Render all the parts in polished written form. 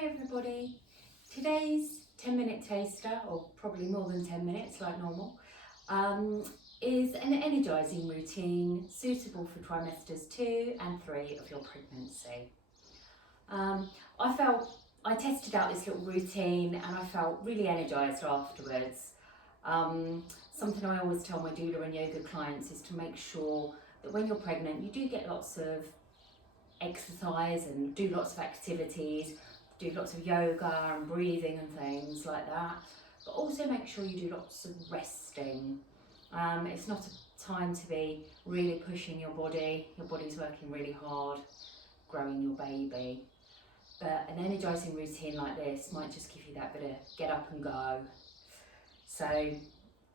Hi everybody, today's 10-minute taster, or probably more than 10 minutes like normal, is an energising routine suitable for trimesters 2 and 3 of your pregnancy. I tested out this little routine and I felt really energised afterwards. Something I always tell my doula and yoga clients is to make sure that when you're pregnant you do get lots of exercise and do lots of activities, do lots of yoga and breathing and things like that, but also make sure you do lots of resting. It's not a time to be really pushing your body's working really hard growing your baby, but an energising routine like this might just give you that bit of get up and go. So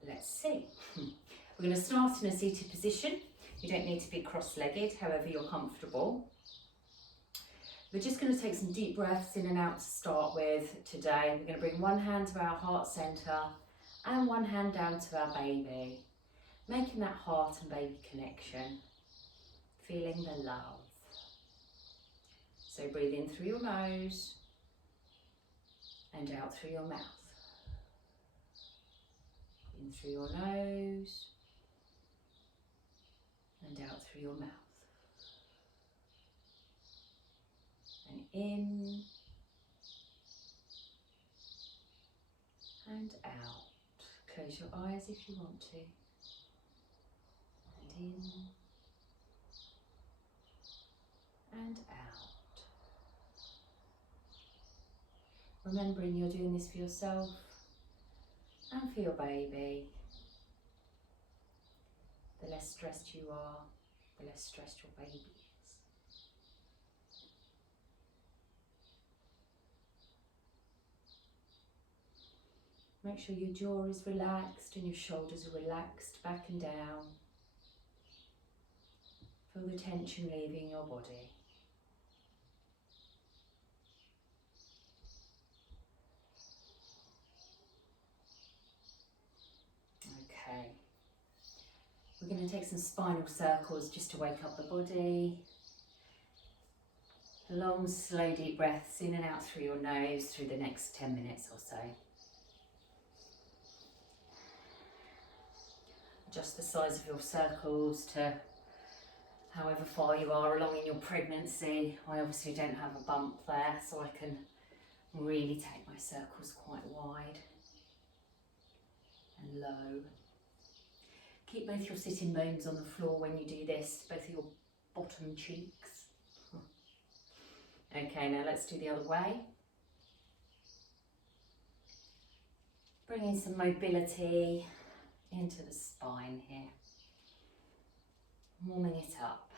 let's see. We're going to start in a seated position. You don't need to be cross-legged, however you're comfortable. We're just going to take some deep breaths in and out to start with today. We're going to bring one hand to our heart centre and one hand down to our baby, making that heart and baby connection, feeling the love. So breathe in through your nose and out through your mouth. In through your nose and out through your mouth. And in and out. Close your eyes if you want to. And in and out. Remembering you're doing this for yourself and for your baby. The less stressed you are, the less stressed your baby is. Make sure your jaw is relaxed and your shoulders are relaxed back and down. Feel the tension leaving your body. Okay. We're going to take some spinal circles just to wake up the body. Long, slow, deep breaths in and out through your nose through the next 10 minutes or so. Adjust the size of your circles to however far you are along in your pregnancy. I obviously don't have a bump there, so I can really take my circles quite wide and low. Keep both your sitting bones on the floor when you do this, both of your bottom cheeks. Okay, now let's do the other way. Bring in some mobility into the spine here, warming it up.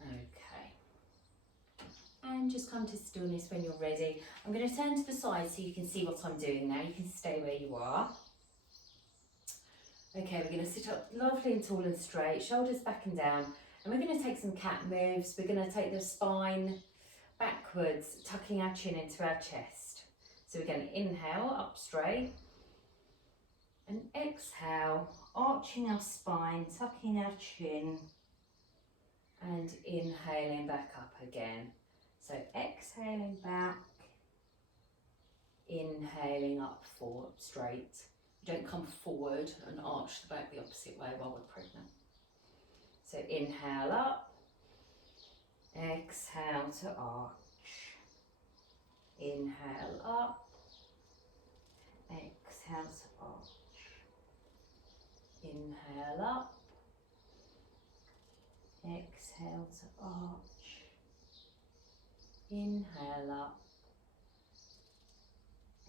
Okay, and just come to stillness when you're ready. I'm going to turn to the side so you can see what I'm doing now. You can stay where you are. Okay, we're going to sit up lovely and tall and straight, shoulders back and down, and we're going to take some cat moves. We're going to take the spine backwards, tucking our chin into our chest. So we're going to inhale up straight and exhale, arching our spine, tucking our chin and inhaling back up again. So exhaling back, inhaling up forward, straight. Don't come forward and arch the back the opposite way while we're pregnant. So inhale up, exhale to arch. Inhale up, exhale to arch. Inhale up, exhale to arch. Inhale up,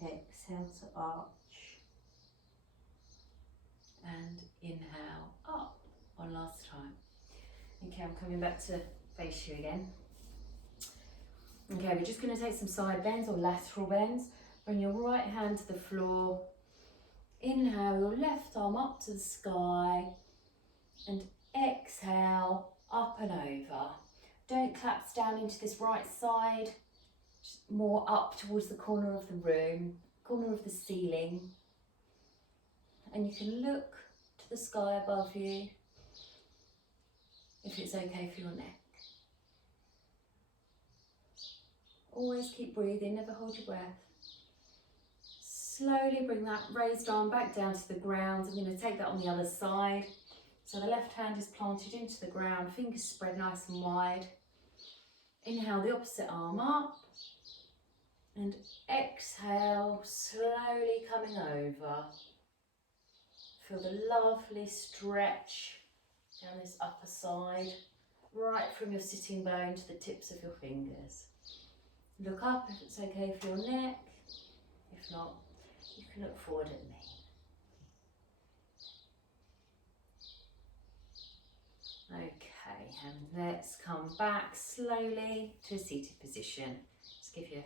exhale to arch. And inhale up. One last time. Okay, I'm coming back to face you again. Okay, we're just going to take some side bends or lateral bends. Bring your right hand to the floor. Inhale your left arm up to the sky. And exhale up and over. Don't collapse down into this right side. Just more up towards the corner of the room, corner of the ceiling. And you can look to the sky above you if it's okay for your neck. Always keep breathing, never hold your breath. Slowly bring that raised arm back down to the ground. I'm going to take that on the other side. So the left hand is planted into the ground, fingers spread nice and wide. Inhale the opposite arm up. And exhale, slowly coming over. Feel the lovely stretch down this upper side, right from your sitting bone to the tips of your fingers. Look up if it's okay for your neck. If not, you can look forward at me. Okay, and let's come back slowly to a seated position. Just give your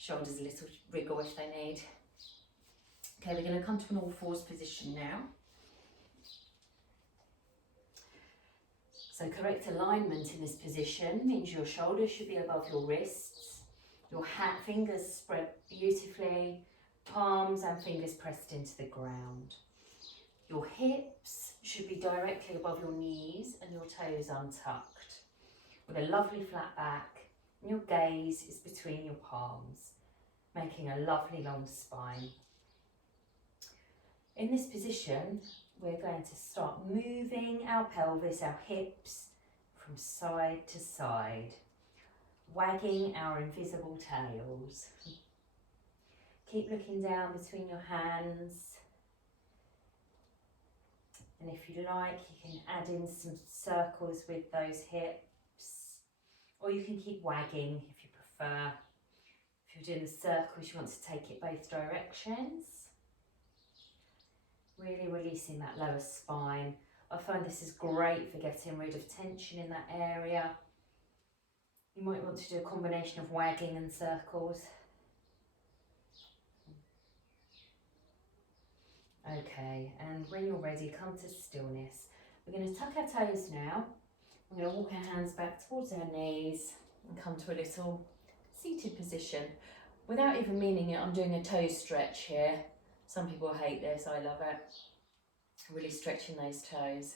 shoulders a little wriggle if they need. Okay, we're going to come to an all fours position now. So correct alignment in this position means your shoulders should be above your wrists, your fingers spread beautifully, palms and fingers pressed into the ground. Your hips should be directly above your knees and your toes untucked, with a lovely flat back, and your gaze is between your palms, making a lovely long spine. In this position, we're going to start moving our pelvis, our hips, from side to side, wagging our invisible tails. Keep looking down between your hands. And if you like, you can add in some circles with those hips, or you can keep wagging if you prefer. If you're doing the circles, you want to take it both directions. Really releasing that lower spine. I find this is great for getting rid of tension in that area. You might want to do a combination of wagging and circles. Okay, and when you're ready, come to stillness. We're going to tuck our toes now. We're going to walk our hands back towards our knees and come to a little seated position. Without even meaning it, I'm doing a toe stretch here. Some people hate this, I love it. Really stretching those toes.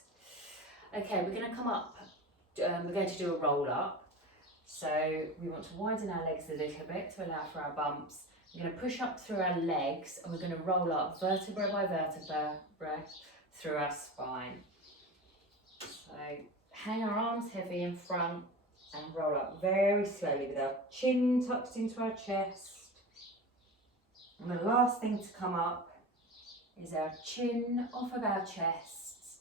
Okay, we're going to come up, we're going to do a roll up. So we want to widen our legs a little bit to allow for our bumps. We're going to push up through our legs and we're going to roll up vertebra by vertebra through our spine. So hang our arms heavy in front and roll up very slowly with our chin tucked into our chest. And the last thing to come up is our chin off of our chests,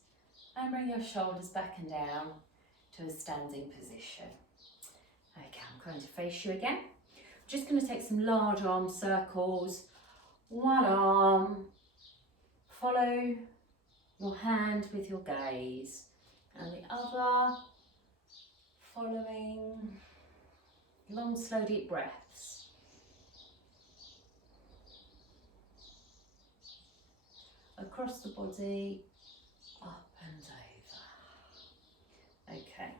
and bring your shoulders back and down to a standing position. Okay, I'm going to face you again. Just going to take some large arm circles. One arm, follow your hand with your gaze, and the other following. Long, slow, deep breaths. Across the body, up and over. Okay.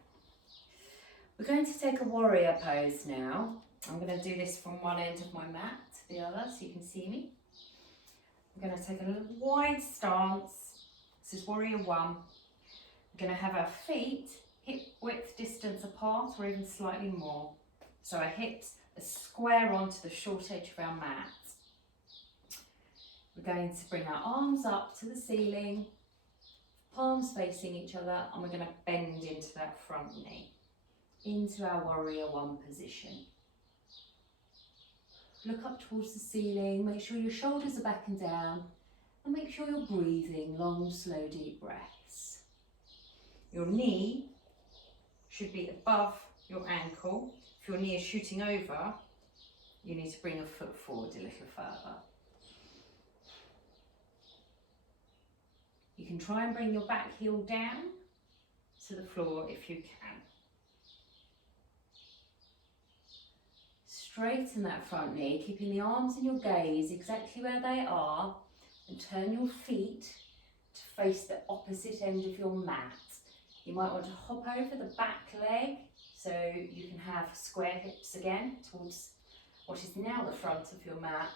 We're going to take a warrior pose now. I'm going to do this from one end of my mat to the other so you can see me. I'm going to take a little wide stance. This is warrior one. We're going to have our feet hip width distance apart or even slightly more. So our hips are square onto the short edge of our mat. We're going to bring our arms up to the ceiling, palms facing each other, and we're going to bend into that front knee, into our warrior one position. Look up towards the ceiling, make sure your shoulders are back and down, and make sure you're breathing long, slow, deep breaths. Your knee should be above your ankle. If your knee is shooting over, you need to bring your foot forward a little further. You can try and bring your back heel down to the floor if you can. Straighten that front knee, keeping the arms and your gaze exactly where they are, and turn your feet to face the opposite end of your mat. You might want to hop over the back leg so you can have square hips again towards what is now the front of your mat.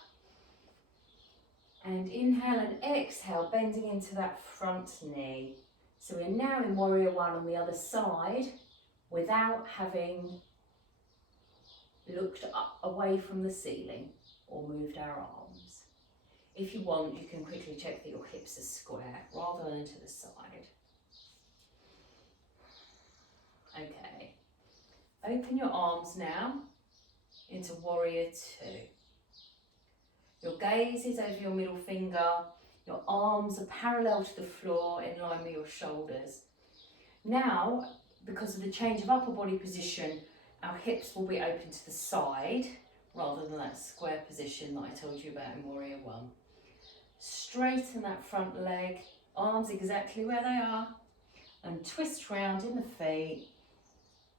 And inhale and exhale, bending into that front knee. So we're now in warrior one on the other side without having looked up away from the ceiling or moved our arms. If you want, you can quickly check that your hips are square rather than to the side. Okay, open your arms now into Warrior Two. Your gaze is over your middle finger, your arms are parallel to the floor in line with your shoulders. Now, because of the change of upper body position, our hips will be open to the side rather than that square position that I told you about in Warrior One. Straighten that front leg, arms exactly where they are, and twist round in the feet,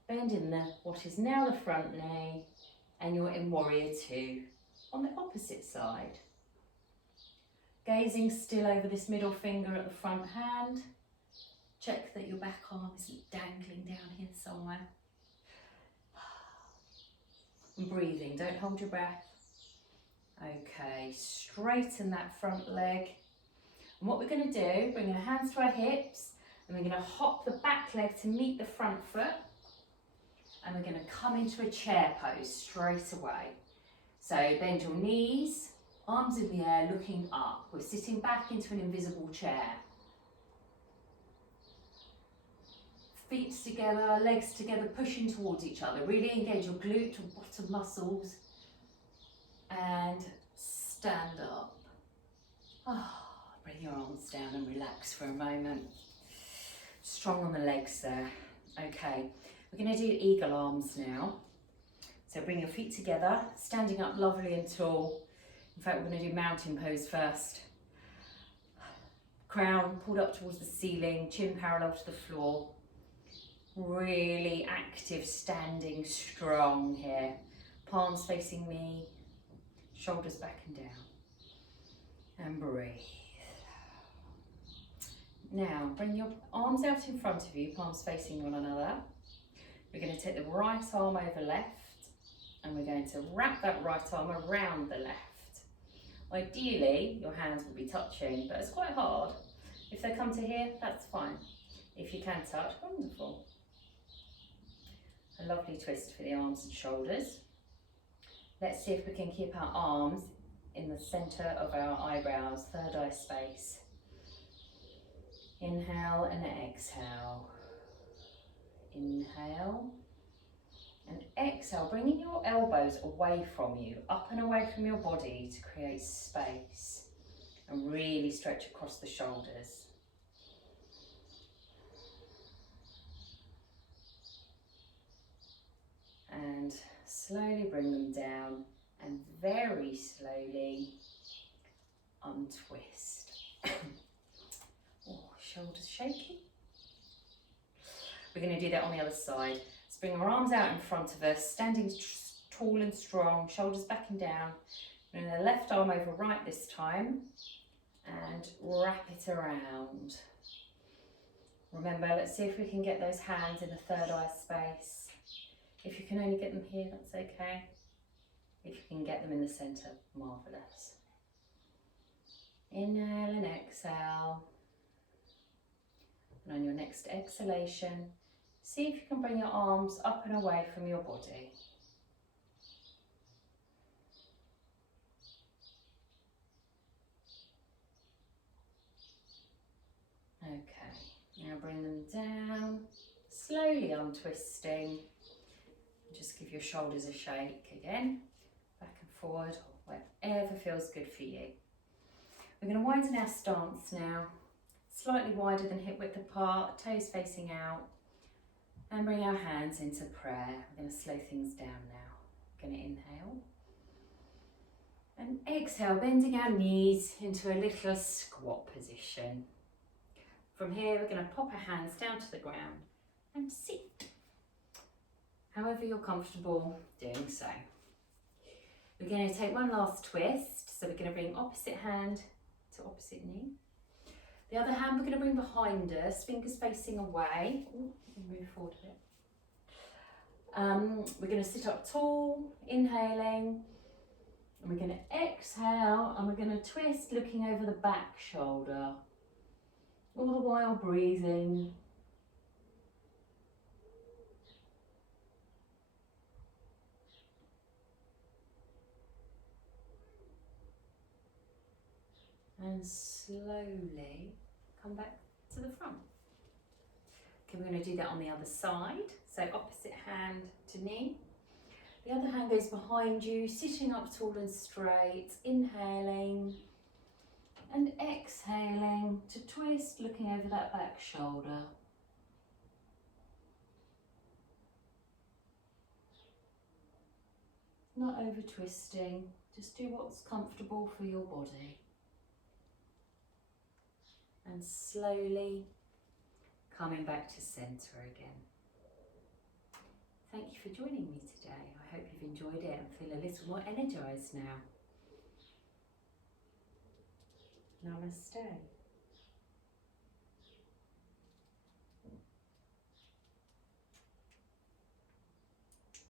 bend in what is now the front knee, and you're in Warrior Two on the opposite side. Gazing still over this middle finger at the front hand. Check that your back arm isn't dangling down here somewhere. And breathing, don't hold your breath. Okay, straighten that front leg. And what we're going to do, bring our hands to our hips, and we're going to hop the back leg to meet the front foot. And we're going to come into a chair pose straight away. So bend your knees, arms in the air, looking up. We're sitting back into an invisible chair. Feet together, legs together, pushing towards each other. Really engage your glute or bottom muscles. And stand up. Bring your arms down and relax for a moment. Strong on the legs there. Okay, we're going to do eagle arms now. So bring your feet together, standing up lovely and tall. In fact, we're going to do mountain pose first. Crown pulled up towards the ceiling, chin parallel to the floor. Really active, standing strong here. Palms facing me, shoulders back and down. And breathe. Now, bring your arms out in front of you, palms facing one another. We're going to take the right arm over left, and we're going to wrap that right arm around the left. Ideally, your hands will be touching, but it's quite hard. If they come to here, that's fine. If you can touch, wonderful. A lovely twist for the arms and shoulders. Let's see if we can keep our arms in the centre of our eyebrows, third eye space. Inhale and exhale. Inhale and exhale, bringing your elbows away from you, up and away from your body to create space and really stretch across the shoulders. And slowly bring them down and very slowly untwist. Oh, shoulders shaking. We're going to do that on the other side. Let's bring our arms out in front of us, standing tall and strong, shoulders back and down. Bring the left arm over right this time and wrap it around. Remember, let's see if we can get those hands in the third eye space. If you can only get them here, that's okay. If you can get them in the centre, marvellous. Inhale and exhale. And on your next exhalation, see if you can bring your arms up and away from your body. Okay, now bring them down, slowly untwisting. Just give your shoulders a shake again, back and forward, or whatever feels good for you. We're going to widen our stance now, slightly wider than hip width apart, toes facing out, and bring our hands into prayer. We're going to slow things down now. We're going to inhale and exhale, bending our knees into a little squat position. From here, we're going to pop our hands down to the ground and sit. However you're comfortable doing so. We're going to take one last twist. So we're going to bring opposite hand to opposite knee. The other hand we're going to bring behind us, fingers facing away. Ooh, move forward a bit. We're going to sit up tall, inhaling. And we're going to exhale and we're going to twist, looking over the back shoulder. All the while breathing. and slowly come back to the front. Okay, we're going to do that on the other side. So opposite hand to knee. The other hand goes behind you, sitting up tall and straight, inhaling and exhaling to twist, looking over that back shoulder. Not over twisting, just do what's comfortable for your body. And slowly coming back to centre again. Thank you for joining me today. I hope you've enjoyed it and feel a little more energised now. Namaste.